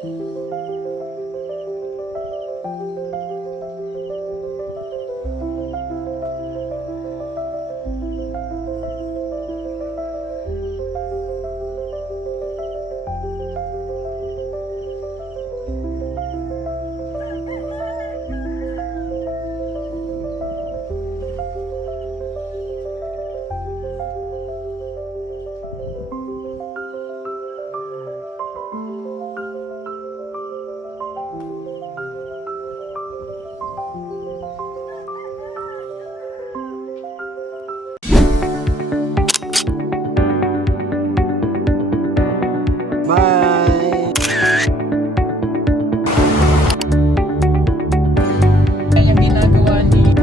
Bye! Yung ginagawa ni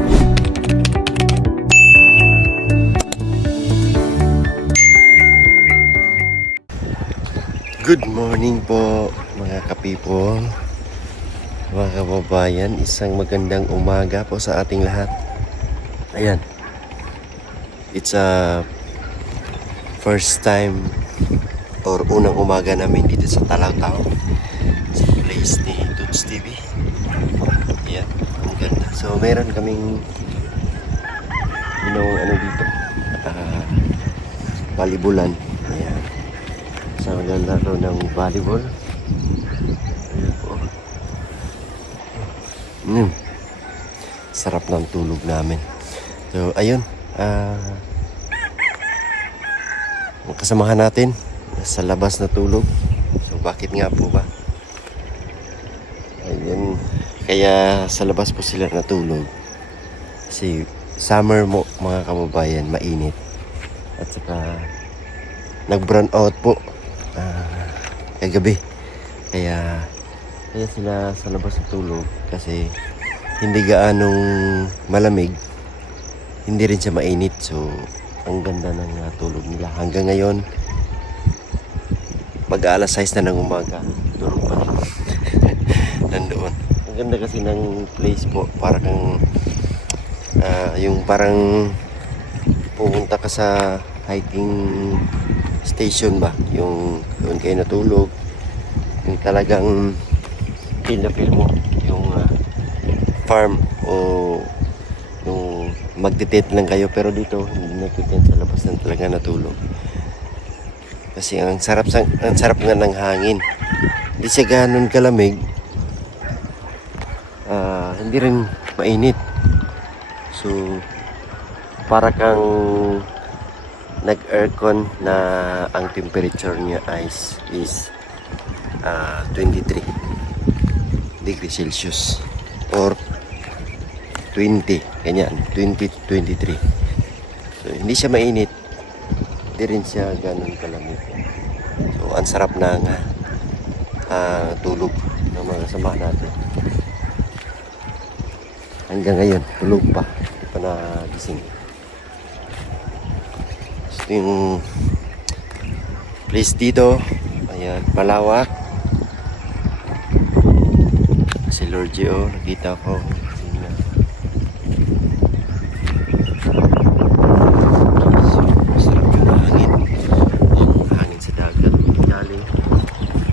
Good morning po mga ka-people, mga kababayan. Isang magandang umaga po sa ating lahat. Ayan, it's a first time or unang umaga namin dito sa Talaw-Taw, sa place ni Toots TV. Ayan, ang ganda. So meron kaming ano dito, volleyballan. Ayan, sa maglalaro ng volleyball. Ayan po. Sarap ng tulog namin. So ayun, ang kasamahan natin sa labas na tulog. So bakit nga po ba? Ayun, kaya sa labas po sila natulog kasi summer mo mga kababayan, mainit. At saka nag-brown out po kagabi. Kaya sila sa labas natulog kasi hindi gaanong malamig, hindi rin siya mainit. So ang ganda ng tulog nila hanggang ngayon. Mag-aalas 6 na ng umaga, tulog pa rin. Nandoon. Ang ganda kasi ng place po, parang yung parang pumunta ka sa hiking station ba, yung doon kayo natulog, yung talagang feel na feel mo yung farm o yung magtitent lang kayo, pero dito hindi nagtitent, sa labas lang talaga natulog kasi ang sarap nga ng hangin. Hindi siya ganun kalamig, hindi rin mainit. So para kang nag-aircon na ang temperature niya is 23 degrees Celsius or 20, ganyan, 20 to 23. So hindi siya mainit, hindi rin siya ganun kalamig. So ang sarap ng tulog ng mga kasama natin. Hanggang ngayon tulog pa, hindi pa nagising. So yung place dito, ayan, malawak. Si Lord Gio, nakita ko. Masarap yung hangin. Yung hangin sa dagat. Galing.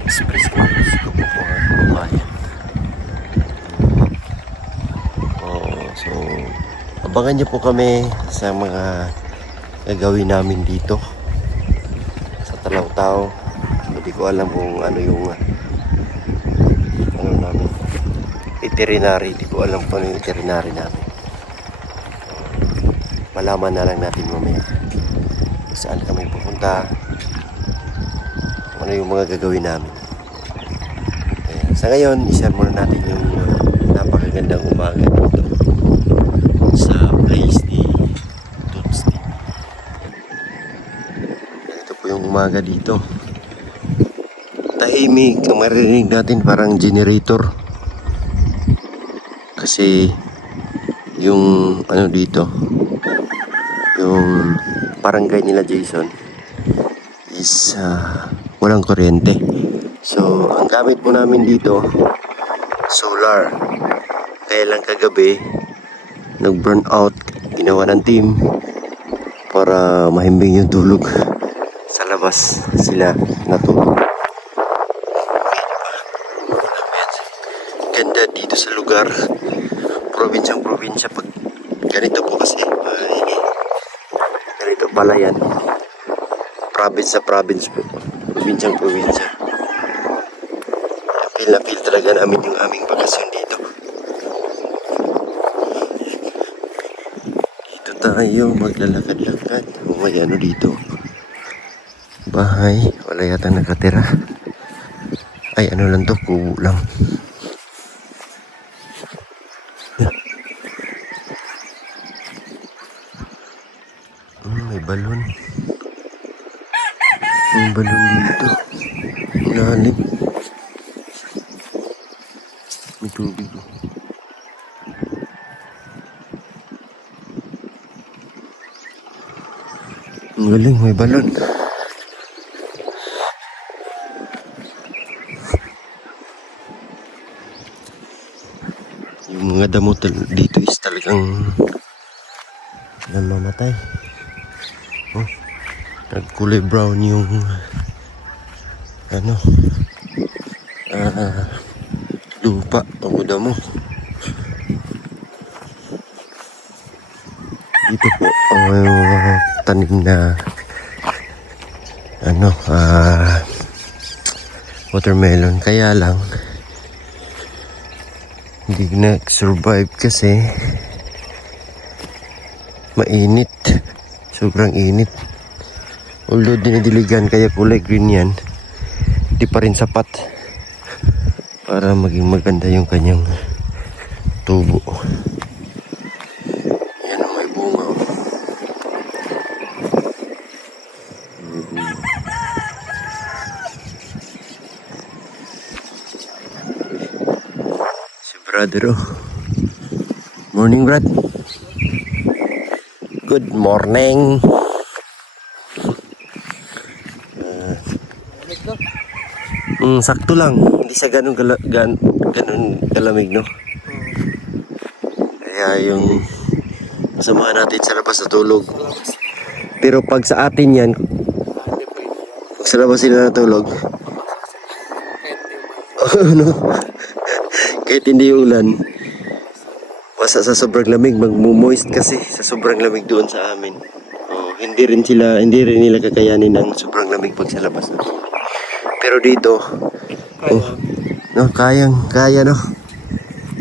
Express ko po bayan. So abangan niyo po kami sa mga gagawin namin dito sa Talaw-Taw. Hindi ko alam kung ano yung namin itinerary. Hindi ko alam kung ano yung itinerary namin. Malaman na lang natin mamaya saan kami pupunta, ano yung mga gagawin namin. Ayan. Sa ngayon, ishare muna natin yung napakagandang umaga dito sa place ni Toots TV. Ito po yung umaga dito. Tahimik, ang marinig natin parang generator. Kasi yung ano dito, yung barangay nila Jason is walang kuryente. So ang gamit po namin dito solar. Kaya lang kagabi nag-burn out, ginawa ng team para mahimbing yung tulog. Sa labas sila natulog. ganda dito sa lugar. Probinsyang-probinsya pag ganito po kasi. Ganito pala yan. Province sa province po. Probinsyang-probinsya. Feel na feel talaga namin yung aming bakasyon dito. Dito tayo maglalakad-lakad. O may ano dito. Bahay. Wala yata nakatira. Ay ano lang to. Kubo lang. May balon. May balon dito. Lalim. May tubig. Ang galing, may balon. Yung mga damo dito is talagang namamatay. Oh, nagkulay brown yung ano lupa o damo. Dito po yung tanim na ano watermelon, kaya lang hindi na-survive kasi mainit, sobrang init. Although dinidiligan kaya kulay green yan, di pa rin sapat para maging maganda yung kanyang tubo. Yan ang may bunga. Si brother, oh. Morning, Brad. Good morning. Sakto lang. Hindi siya ganun kalamig, no? Kaya yung samahan natin sa labas na tulog. Pero pag sa atin yan, pag sa labas sila natulog, ano? Kahit hindi ulan, basta sa sobrang lamig, magmo-moist kasi sa sobrang lamig doon sa amin. Hindi rin nila kakayanin ang sobrang lamig pag sa labas na. Pero dito, no, kaya no.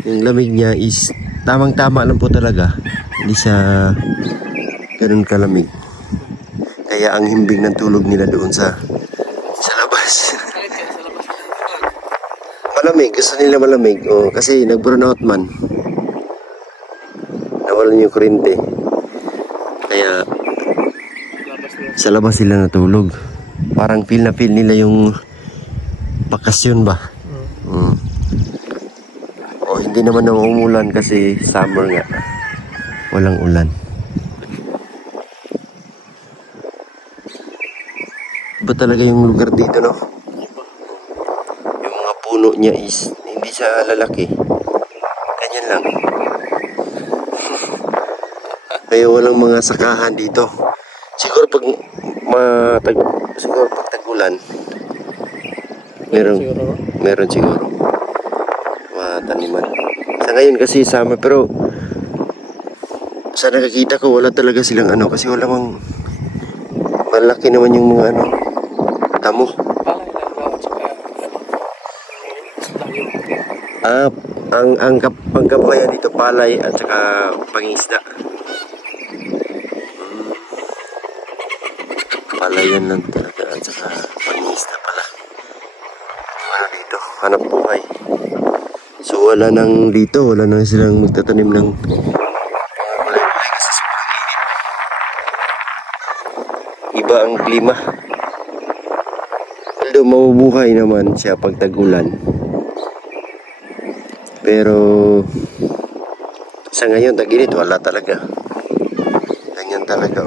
Yung lamig niya is tamang-tama lang po talaga. Hindi siya ganun kalamig. Kaya ang himbing ng tulog nila doon sa labas. Malamig, gusto nila malamig. Kasi nag-burnout man. Nawalan yung kuryente. Kaya sa labas sila natulog. Parang feel nila yung bakasyon ba? Hindi naman umulan kasi summer nga. Walang ulan. Iba talaga yung lugar dito, no? Yung mga puno niya is hindi siya lalaki. Ganyan lang. Kaya walang mga sakahan dito. Siguro pag tag-ulan, meron siguro taniman. Sa ngayon kasi summer, pero sa nakakita ko wala talaga silang ano, kasi wala mang malaki naman yung mga ano damo. Ang kabuhayan dito palay at saka pangisda. Palayan lang talaga at saka pangisda pala. Ano dito, hanap buhay. So wala nang silang magtatanim ng gulay kasi sobrang init. Iba ang klima. Although mabubuhay naman siya pag tag-ulan. Pero sa ngayon tag-init wala talaga. Ganyan talaga.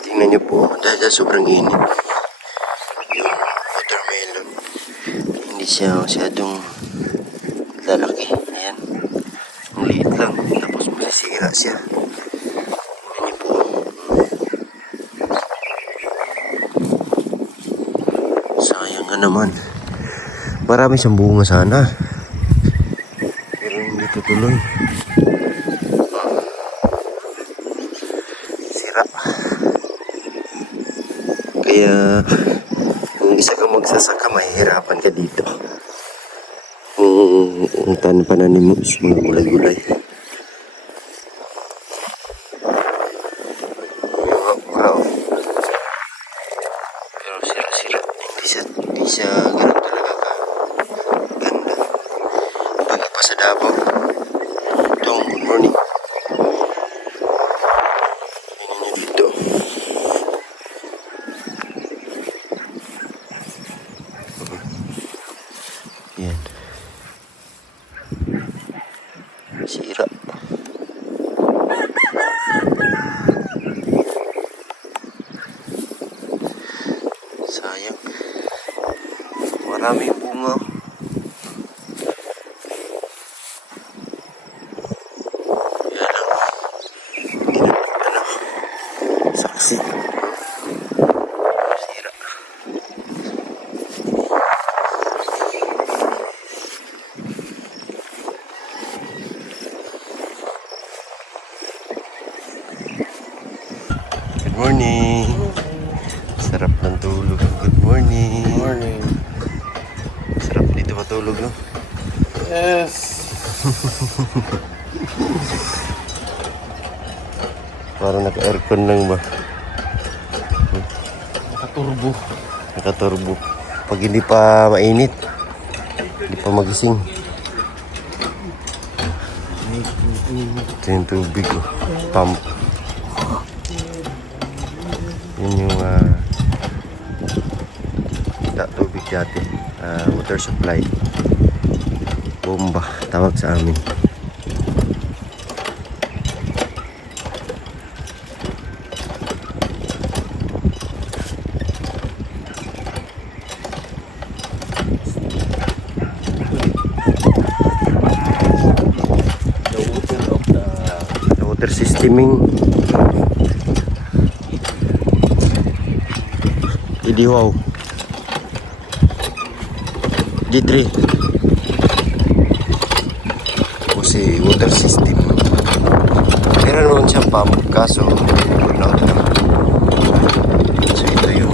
Tingnan niyo po, dahil sobrang init. Siya masyadong lalaki. Ayan. Ang liit lang. Tapos masisira siya. Tingnan po. naman. Marami siyang bunga sana. Pero hindi tutuloy. Sira. Kaya kung isa ka magsasaka, mahihirapan ka dito. Ang pananim mo is mga gulay-gulay. Wow. Pero sira-sira. Hindi siya ganun talaga ganda. Pagi pa sa Davao. Itong good morning. Yan yung dito. Yan. Sira. Sayang. Maraming bunga. Yan lang. Ano? Saksi. Sira. Good morning. Sarap ng tulog. Good morning. Morning. Sarap dito matulog, no? Yes. Parang naka-aircon lang ba? Nakaturbo. Naka-turbo. Pag hindi pa mainit, hindi pa magising. Ito yung tubig, oh. Pump. Yun yung tubig dati. Water supply. Bomba. Tawag sa amin. The water systeming. Idiwaw. D3. Kasi water system. Meron naman siyang pump, kaso burnout na. So ito yung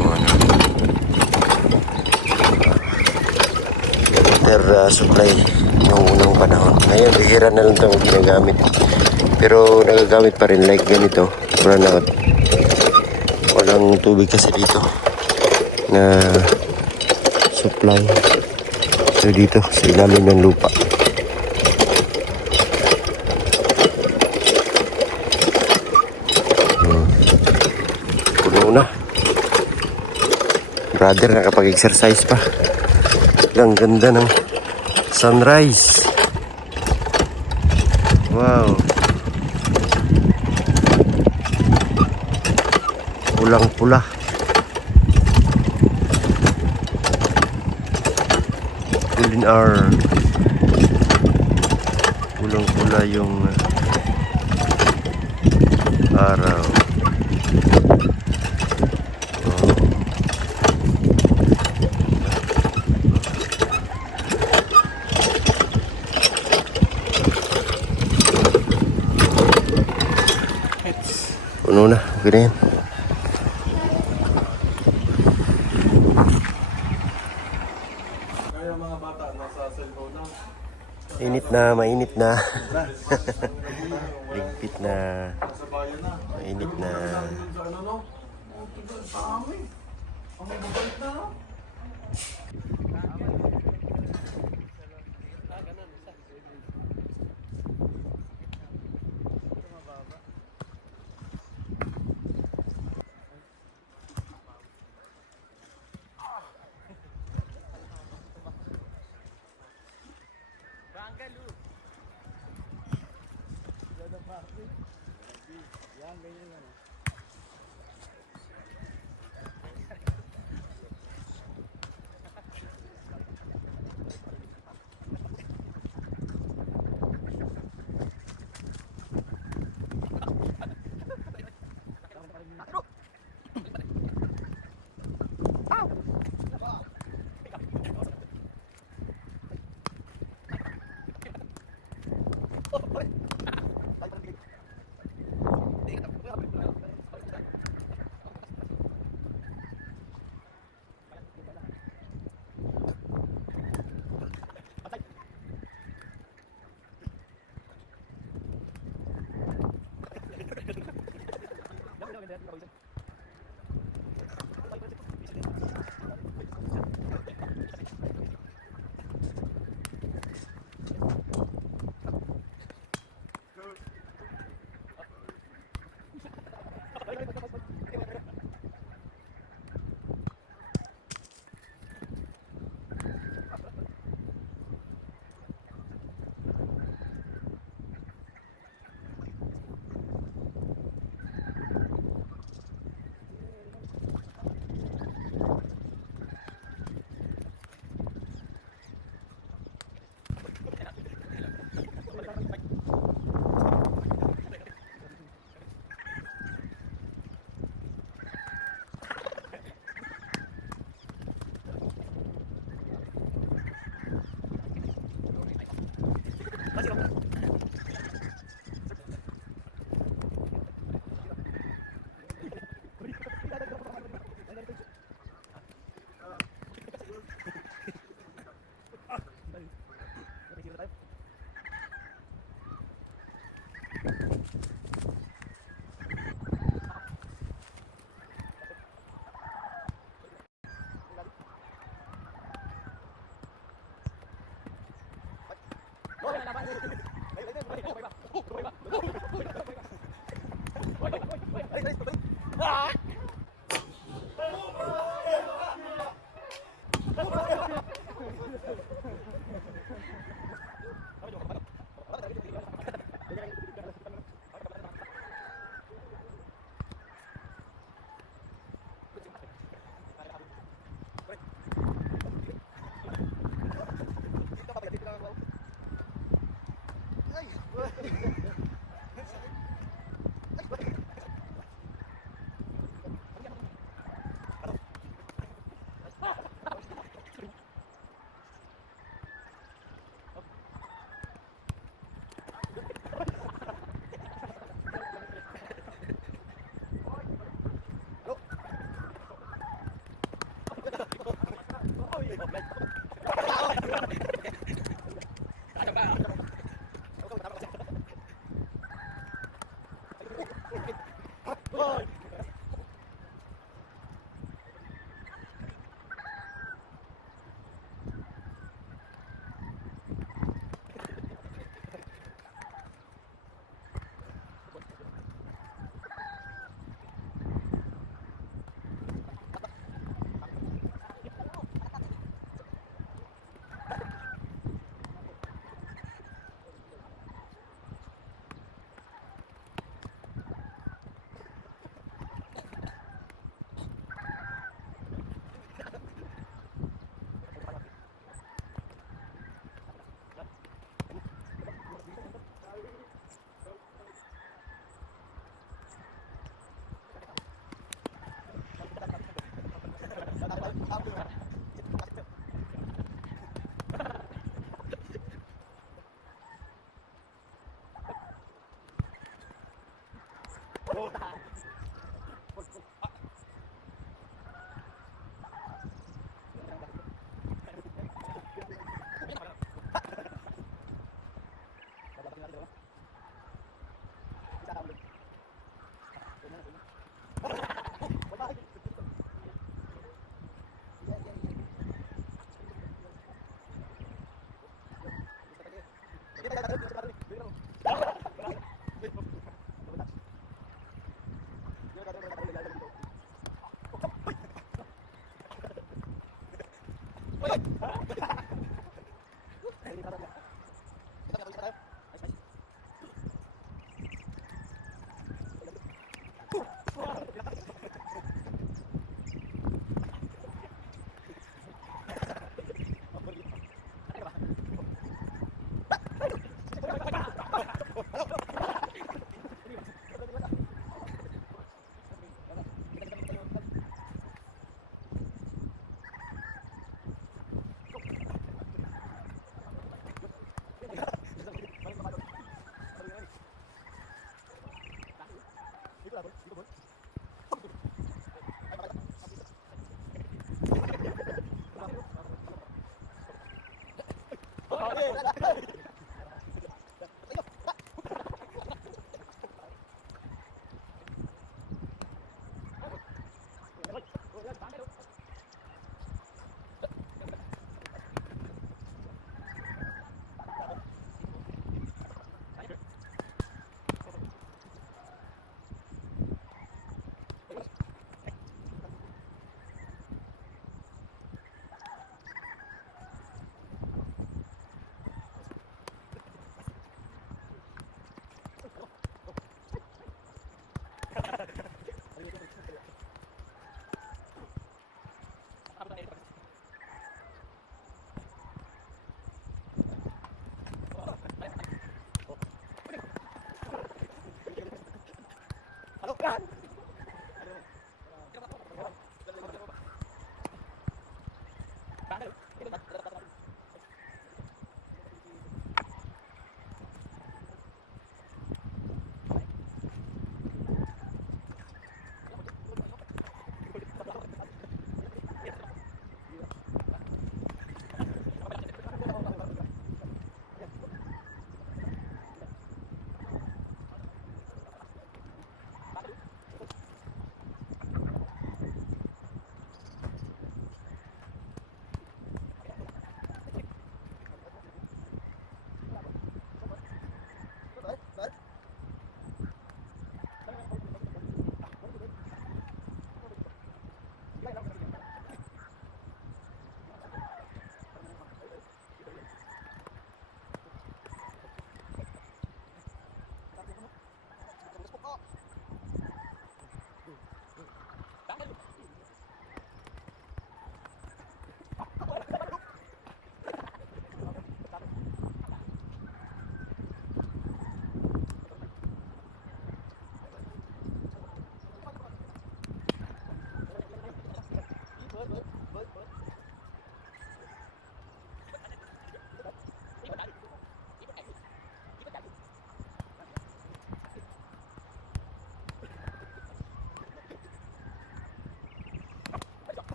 water supply noong unang panahon. Ngayon, bihira na lang itong ginagamit. Pero nagagamit pa rin like ganito. Burnout. Walang tubig kasi dito na supply. So dito sa ilalim ng lupa. Puno na. Brother, nakapag-exercise pa. Ang ganda ng sunrise. Wow. Pulang-pula. Golden hour. Pulang-pula yung araw. Puno na, okay na yan. Kaya mga bata nasa cellphone na. Init na, mainit na. Ligpit na. Sa bayan na. Mainit na. Doon sa ano no? Oh, tiga sa amin. Ang mababait na no?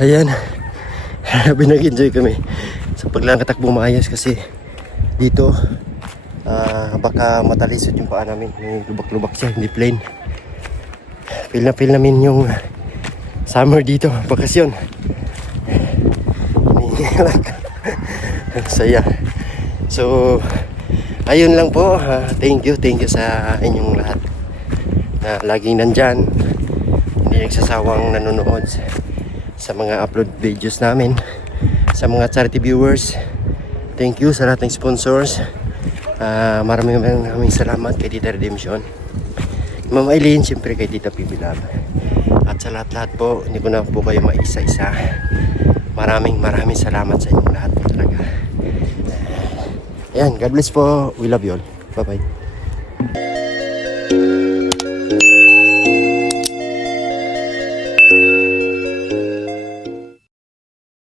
Ayan. Pinag-enjoy kami sa paglangatakbong maayos kasi dito baka matalisod yung paa namin. May lubak-lubak siya, hindi plain. Feel na feel namin yung summer dito, bakasyon. Saya. So ayun lang po. Thank you sa inyong lahat na laging nandyan, hindi nagsasawang nanonood sa mga upload videos namin, sa mga charity viewers. Thank you sa lahat ng sponsors. Maraming salamat kay Tita Redemption, Ma'am Eileen, siyempre kay Tita Pibilab, at sa lahat-lahat po. Hindi ko na po kayo maisa-isa. Maraming salamat sa inyong lahat po talaga. Ayan, God bless po. We love you all. Bye bye.